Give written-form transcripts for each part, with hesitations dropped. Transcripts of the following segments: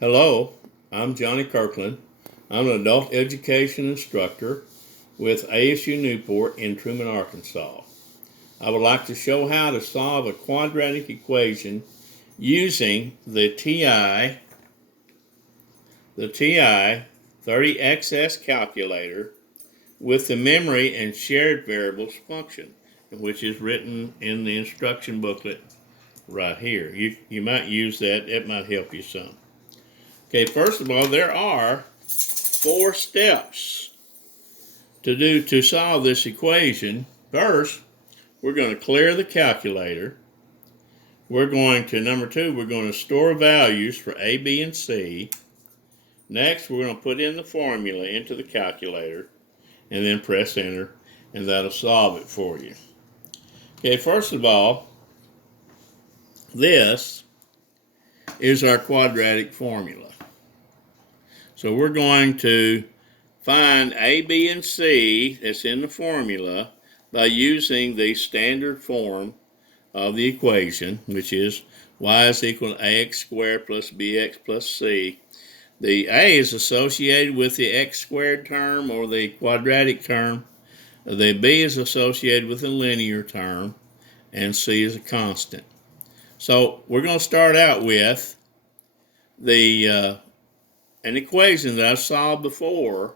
Hello, I'm Johnny Kirkland. I'm an adult education instructor with ASU-Newport in Truman, Arkansas. I would like to show how to solve a quadratic equation using the TI 30XS calculator with the memory and shared variables function, which is written in the instruction booklet right here. You might use that. It might help you some. Okay, first of all, there are 4 steps to solve this equation. First, we're going to clear the calculator. Number 2, we're going to store values for A, B, and C. Next, we're going to put in the formula into the calculator and then press enter, and that'll solve it for you. Okay, first of all, this is our quadratic formula. So we're going to find A, B, and C that's in the formula by using the standard form of the equation, which is y is equal to ax squared plus bx plus c. The a is associated with the x squared term or the quadratic term. The b is associated with the linear term, and c is a constant. So we're going to start out with an equation that I've solved before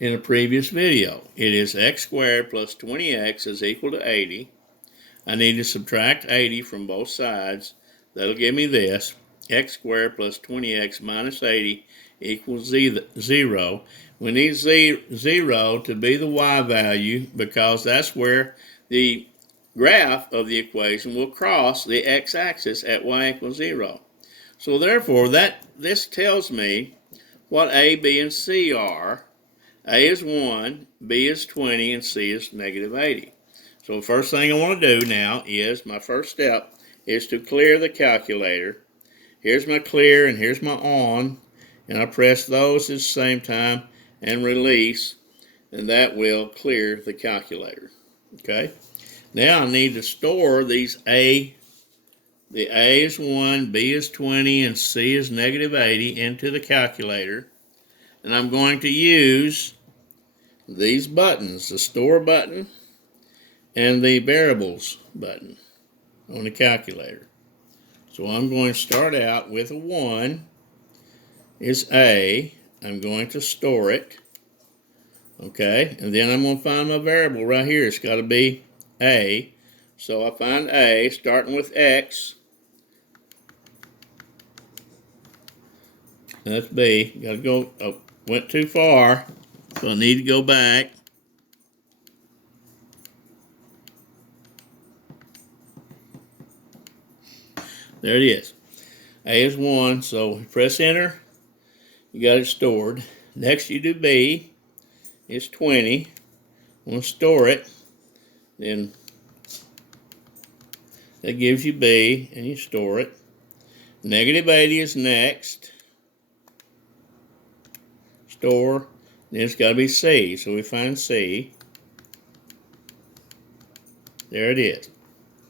in a previous video. It is x squared plus 20x is equal to 80. I need to subtract 80 from both sides. That'll give me this. X squared plus 20x minus 80 equals 0. We need 0 to be the y value because that's where the graph of the equation will cross the x-axis at y equals 0. So therefore, this tells me what A, B, and C are. A is 1, B is 20, and C is negative 80. So the first thing I want to do now is, my first step is to clear the calculator. Here's my clear and here's my on, and I press those at the same time and release, and that will clear the calculator. Okay. Now I need to store these A. The A is 1, B is 20, and C is negative 80 into the calculator. And I'm going to use these buttons, the store button and the variables button on the calculator. So I'm going to start out with a 1 is A. I'm going to store it. Okay, and then I'm going to find my variable right here. It's got to be A. So I find A starting with X. That's B. Got to go. Oh, went too far, so I need to go back. There it is. A is 1, so press enter. You got it stored. Next you do B. It's 20. I'm going to store it. Then that gives you B, and you store it. Negative 80 is next. Store. Then it's got to be C, so we find C. There it is.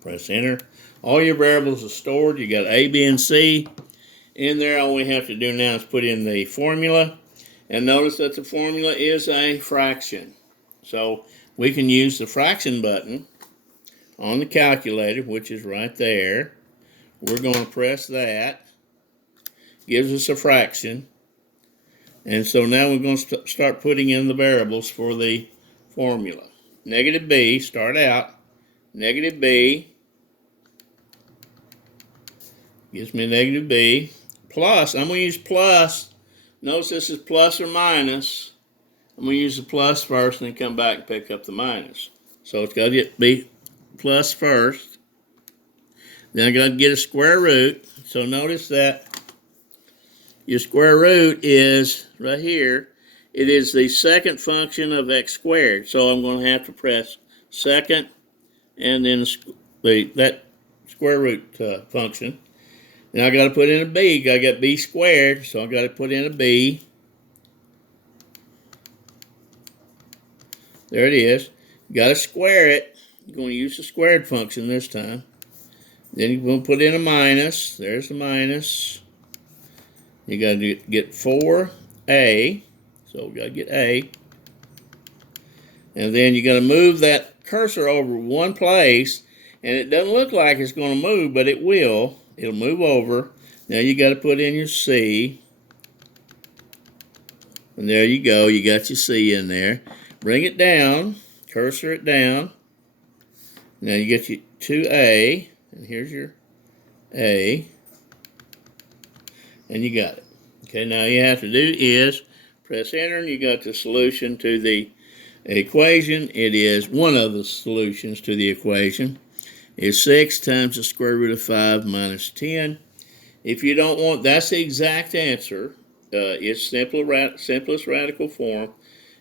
Press enter. All your variables are stored. You got A, B, and C in there. All we have to do now is put in the formula. And notice that the formula is a fraction. So we can use the fraction button on the calculator, which is right there. We're going to press that. Gives us a fraction. And so now we're going to start putting in the variables for the formula. Negative B, start out. Negative B gives me negative B. Plus, I'm going to use plus. Notice this is plus or minus. I'm going to use the plus first and then come back and pick up the minus. So it's got to be plus first. Then I got to get a square root. So notice that your square root is right here. It is the second function of x squared. So I'm going to have to press second and then that square root function. Now I got to put in a b. I got b squared, so I got to put in a b. There it is. You got to square it. You're going to use the squared function this time. Then you're going to put in a minus. There's the minus. You got to get 4A. So we got to get A. And then you got to move that cursor over one place. And it doesn't look like it's going to move, but it will. It'll move over. Now you got to put in your C. And there you go. You got your C in there. Bring it down. Cursor it down. Now you get your 2A. And here's your A. And you got it. Okay, now you have to do is press enter, and you got the solution to the equation. It is one of the solutions to the equation. Is 6 times the square root of 5 minus 10. If you don't want, that's the exact answer. It's simplest radical form.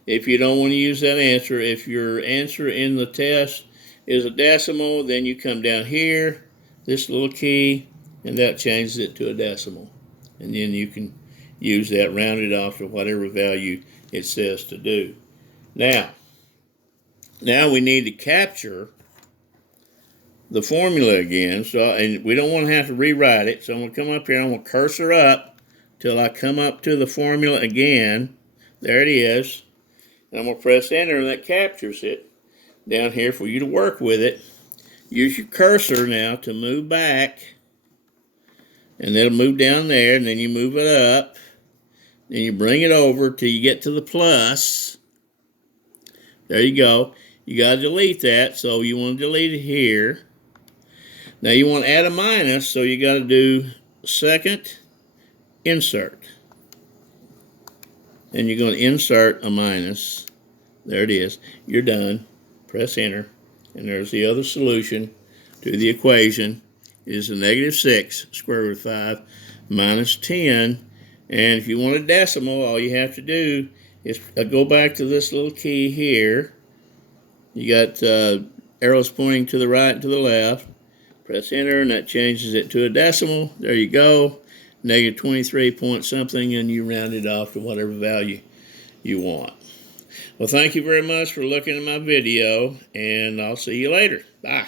If you don't want to use that answer, if your answer in the test is a decimal, then you come down here, this little key, and that changes it to a decimal. And then you can use that, round it off to whatever value it says to do. Now we need to capture the formula again, and we don't want to have to rewrite it. So I'm going to come up here, I'm going to cursor up till I come up to the formula again. There it is. And I'm going to press enter, and that captures it down here for you to work with it. Use your cursor now to move back, and it'll move down there, and then you move it up. Then you bring it over till you get to the plus. There you go. You got to delete that, so you want to delete it here. Now you want to add a minus, so you got to do second insert. And you're going to insert a minus. There it is. You're done. Press enter. And there's the other solution to the equation. It is a negative 6 square root of 5 minus 10. And if you want a decimal, all you have to do is go back to this little key here. You got arrows pointing to the right and to the left. Press enter, and that changes it to a decimal. There you go. Negative 23 point something, and you round it off to whatever value you want. Well, thank you very much for looking at my video, and I'll see you later. Bye.